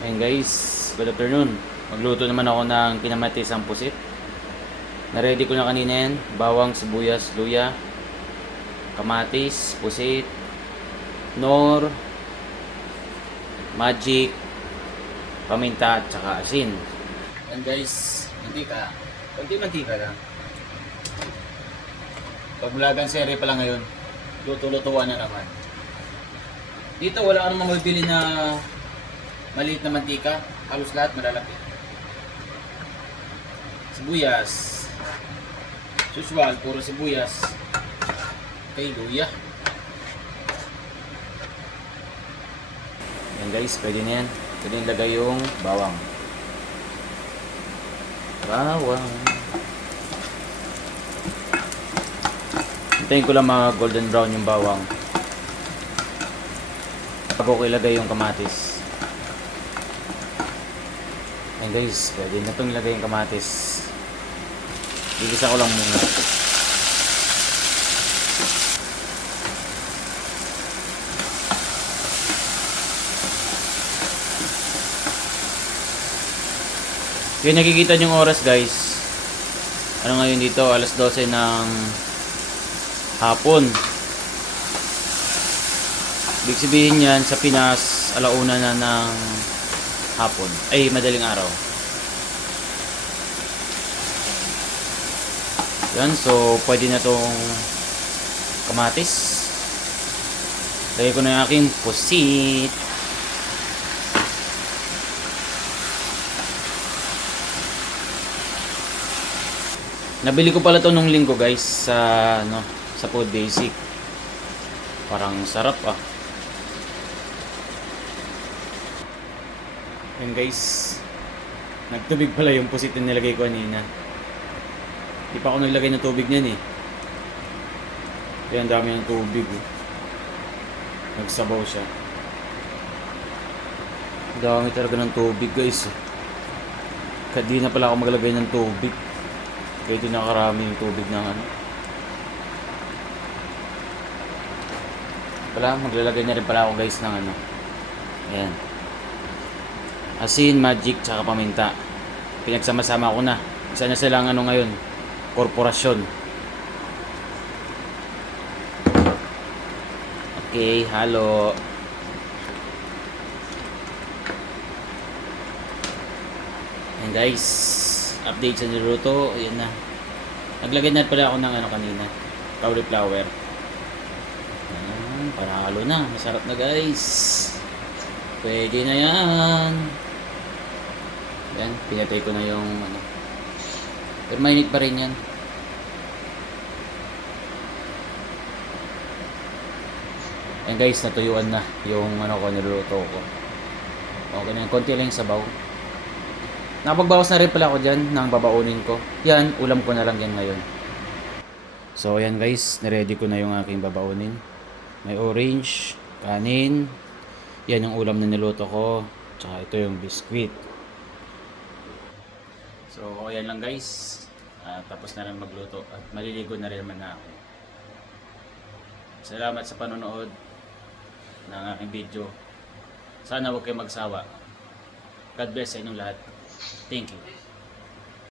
Ayun guys, good afternoon. Magluto naman ako ng kinamatisang pusit. Na-ready ko na kanina yan. Bawang, sibuyas, luya, kamatis, pusit, nor, magic, paminta, at saka asin. Ayan guys, mantika. Kunti mantika lang. Pagbulagan seri pa lang ngayon. Luto-lutuan na naman. Dito wala ka namang mabibili na maliit na mantika, halos lahat malalaki. Sibuyas. Usual, puro sibuyas. Okay, luya. Yan guys, pwede na yan. Pwede ilagay yung bawang. Bawang. Hintayin ko lang mga golden brown yung bawang. Bago ko ilagay yung kamatis. Ayan guys, pwede na itong ilagay yung kamatis. Igisa ko lang muna. Kaya nakikita nyo yung oras guys. Ano ngayon dito? Alas 12 ng hapon. Ibig sabihin yan sa Pinas, alauna na ng hapon. Ay, madaling araw. Yan, so pwede na tong kamatis. Lagay ko na yung aking pusit. Nabili ko pala to nung linggo guys sa sa Food Basic. Parang sarap ah. Yan guys. Nagtubig pala yung pusit na nilagay ko kanina. Di pa ako naglagay ng tubig niyan eh. Kaya ang dami ng tubig eh. Nagsabaw siya. Ang dami talaga ng tubig guys. Kaya di na pala ako maglagay ng tubig. Kaya di nakarami yung tubig ng ano. Maglalagay na rin pala ako guys ng ano. Ayan. Asin, magic, tsaka paminta. Pinagsama-sama ko na. Isa na silang ano ngayon. Korporasyon. Okay, halo. Ayan guys. Update sa niluto. Ayan na. Naglagay na pala ako ng ano kanina. Cauliflower. Ayan, para halo na. Masarap na guys. Pwede na yan. Yan, pinatay ko na yung ano. Pero mainit pa rin yan. Ayan guys, natuyuan na yung ano ko, niluluto ko. Okay na, konti lang yung sabaw. Nakapagbawas na rin pala ako dyan ng babaunin ko. Yan, ulam ko na lang yan ngayon. So ayan guys, niready ko na yung aking babaunin. May orange, kanin. Yan yung ulam na niluto ko. Tsaka ito yung biskwit. So ayan lang guys. Tapos na rin magluto. At maliligo na rin naman na ako. Salamat sa panonood ng aking video. Sana huwag kayo magsawa. God bless sa inyong lahat. Thank you.